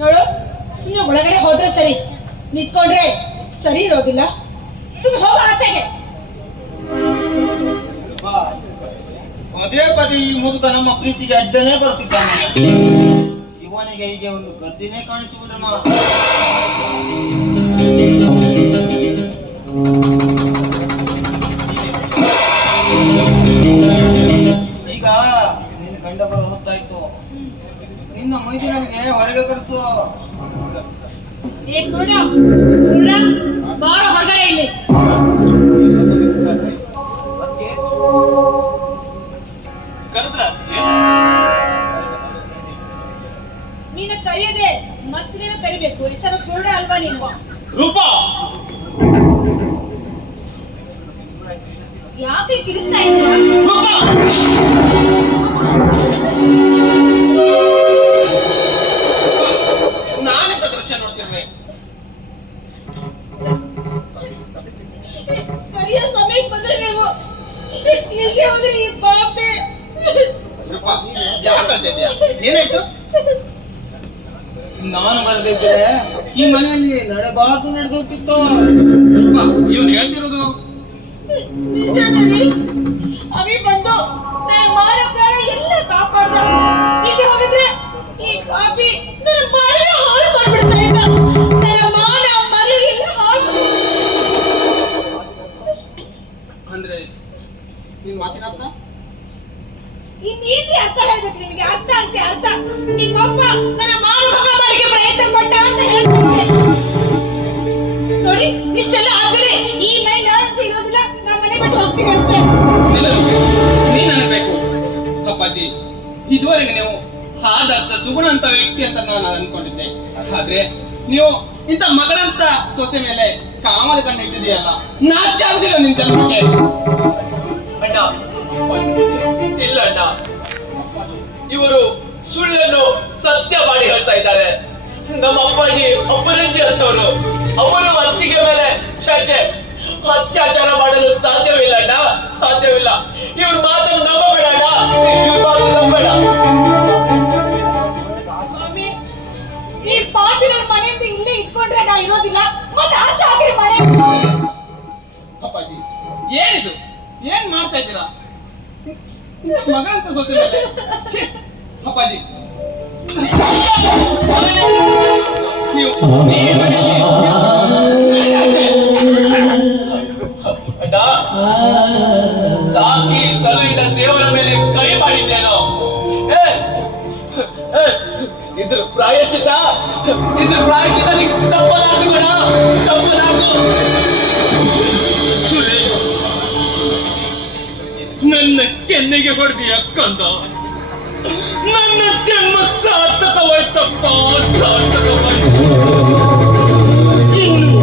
ನೋಡು ಸುಮ್ಮನೆ ಒಳಗಡೆ ಹೋದ್ರೆ ಸರಿ ನಿಂತ್ಕೊಂಡ್ರೆ ಸರಿ ಇರೋದಿಲ್ಲ ಸುಮ್ಮನೆ ಹೋಗ ಆಚೆಗೆ ಪದೇ ಪದೇ ಈ ಮುದುಕ ನಮ್ಮ ಪ್ರೀತಿಗೆ ಅಡ್ಡನೇ ಬರ್ತಿದ್ದಾನೆ. ಶಿವನಿಗೆ ಹೀಗೆ ಒಂದು ಗದ್ದಿನೇ ಕಾಣಿಸಿಬಿಡೋಣ ಈಗ ನಿನ್ನ ಗಂಡ ಬರೋ ಹೊತ್ತಾಯ್ತು. ನಿನ್ನ ಮೈದಿನನಿಗೆ ಹೊರಗೆ ಕರೆಸು. ಬಾರ ಹೊರಗಡೆ ಇಲ್ಲಿ. ಕರೆದ್ರ ನೀನು ಕರೆಯದೆ ಮತ್ತೆ ನೀನು ಕರಿಬೇಕು ಇಷ್ಟರ ಕುರುಡ ಅಲ್ವಾ ನೀನು? ರೂಪ! ಯಾಕೆ ಕಿರಿಸ್ತಾ ಇದ್ದೀರಾ? ನಾನೆಂತ ದೃಶ್ಯ ನೋಡ್ತಿರ್ವೆ ಸರಿಯಾದ ಸಮಯಕ್ಕೆ ಬಂದ್ರೆ ನೀವು? ಇಲ್ಲಿಗೆ ಹೋದ್ರೆ ಈ ಪಾಪೆ. ಯಾಕಂತಿದ್ಯಾ ಏನಾಯ್ತು? ನಾನು ಬರದಿದ್ದರೆ ಈ ಮನೆಯಲ್ಲಿ ನಡೆಬಾರ್ದು ನಡೆದೋಗ್ತಿತ್ತು. ರೂಪ ಇವನು ಹೇಳ್ತಿರೋದು ನಿಜಾನಲ್ಲಿ ಅವಿ ಬಂದು ನನ್ನ ಮಾನ ಪ್ರಾಣ ಎಲ್ಲ ಕಾಪಾಡ್ದ. ಇಲ್ಲಿ ಹೋಗಿದ್ರೆ ಈ ಕಾಪಿ ನನ್ನ ಬಾಳೆ ಹಾಳು ಮಾಡ್ಬಿಡ್ತಾರೆ ನನ್ನ ಮಾನ ಮರಿ ಎಲ್ಲ ಹಾಳು ಅಂದ್ರೆ ನಿನ್ ಮಾತಿನ ಅರ್ಥ? ಅರ್ಥ ಹೇಳ್ಬೇಕು ನಿಮಗೆ? ಅರ್ಥ ಅಂತೆ ಅರ್ಥ. ನಿಮ್ಮಪ್ಪ ನನ್ನ ಮಾನ ಮಾಡಕ್ಕೆ ಪ್ರಯತ್ನ ಪಟ್ಟ ಅಂತ ಹೇಳ್ತಾರೆ. ವ್ಯಕ್ತಿ ಅಂತ ನಾನು ಅನ್ಕೊಂಡಿದ್ದೆ. ಆದ್ರೆ ನೀವು ಇಂಥ ಮಗಳಂತ ಸೊಸೆ ಮೇಲೆ ಕಾಮದ ಕಣ್ಣು ಇಟ್ಟಿದೆಯಲ್ಲ ನಾಚಿಕೆ ಆಗುದಿಲ್ಲ ನಿನ್ ಅಣ್ಣ, ಇಲ್ಲ ಅಣ್ಣ. ಇವರು ಸುಳ್ಳನ್ನು ಸತ್ಯ ಮಾಡಿ ಹೇಳ್ತಾ ಇದ್ದಾರೆ. ನಮ್ಮ ಅಪ್ಪಾಜಿ ಅಪ್ಪರಂಜಿ ಅಂತವರು. ಅವರು ಅತ್ತಿಗೆ ಮೇಲೆ ಛೆ, ಅತ್ಯಾಚಾರ ಮಾಡಲು ಸಾಧ್ಯವಿಲ್ಲ ಅಣ್ಣ. ಸಾಧ್ಯವಿಲ್ಲ. ಏನಿದು? ಏನ್ ಮಾಡ್ತಾ ಇದ್ದೀರಾ? ಮಗಳಂತ ಸೊಸೆ ಮೇಲೆ ಅಪ್ಪಾಜಿ. ನೀವು ಸಾಕಿ ಸಲುವಿನ ದೇವರ ಮೇಲೆ ಕೈ ಮಾಡಿದ್ದೇನೋ. ಏ, ಇದ್ರ ಪ್ರಾಯಶ್ಚಿತ ಇದ್ರ ಪ್ರಾಯಶ್ಚಿತ ನೀ ತಪ್ಪಲಾಗು ಬೇಡ ತಪ್ಪಲಾಗು ನನ್ನ ಕೆನ್ನೆಗೆ ಹೊಡೆದಿಯ ಕಂದ. ನನ್ನ ಜನ್ಮ ಸಾರ್ಥಕವಾಯ್ತಪ್ಪ, ಸಾರ್ಥಕವಾಯ್ತು. ಇನ್ನು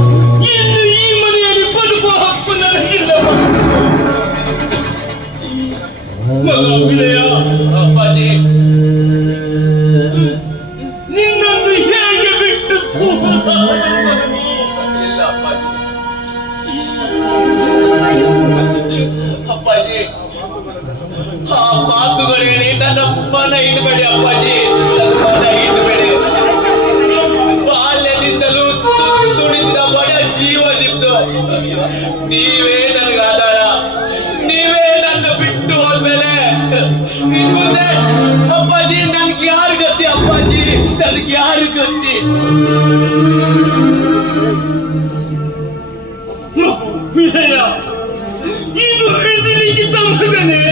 ಇನ್ನು ಈ ಮನೆಯಲ್ಲಿ ಬದುಕುವ ಹಕ್ಕು ನನಗಿಲ್ಲ ಮನ ಇಡಬೇಡಿ ಅಪ್ಪಾಜಿ ನನ್ನ ಮನ ಇಡಬೇಡಿ. ಬಾಲ್ಯದಿಂದಲೂ ತುಡಿಸಿದ ಬಡ ಜೀವ ನಿಮ್ದು. ನೀವೇ ನನಗೆ ಆಧಾರ. ನೀವೇ ನನ್ನ ಬಿಟ್ಟು ಹೋದ್ಮೇಲೆ. ಇನ್ ಮುಂದೆ ಅಪ್ಪಾಜಿ, ನನ್ಗೆ ಯಾರು ಗತಿ ಅಪ್ಪಾಜಿ? ನನ್ಗೆ ಯಾರು ಗತಿ? ಇದು ಹಿಡಿಲಿಕ್ಕಿದ್ದ ಮಗನೇ.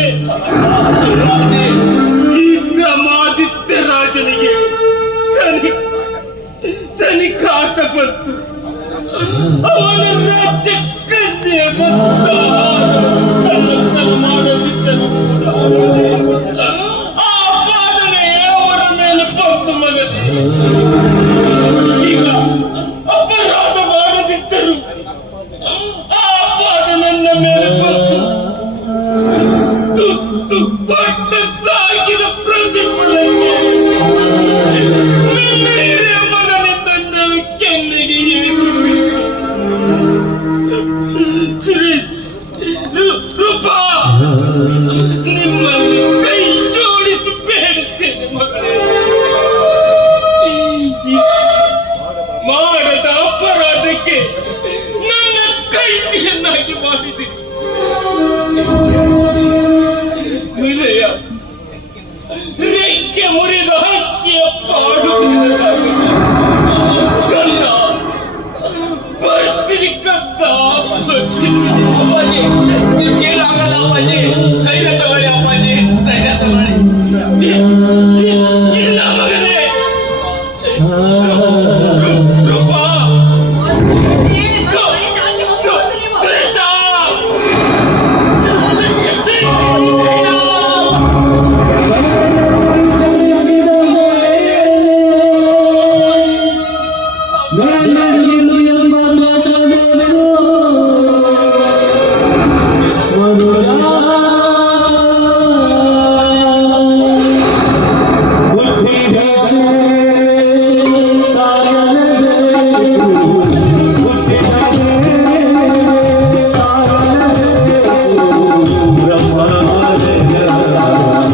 ಮುರಿದ ಹಕ್ಕಿಯ ಪಾಡು ನಿನ್ನದಾಗಲಿ. ಕನ್ನ ಬರ್ತೀನಿ ಕತ್ತ ಬರ್ತೀನಿ ಅಪ್ಪಾಜಿ ನಿಮ್ಗೇನು ಆಗಲ್ಲ ಅಪ್ಪಾಜಿ Yeah, yeah, yeah.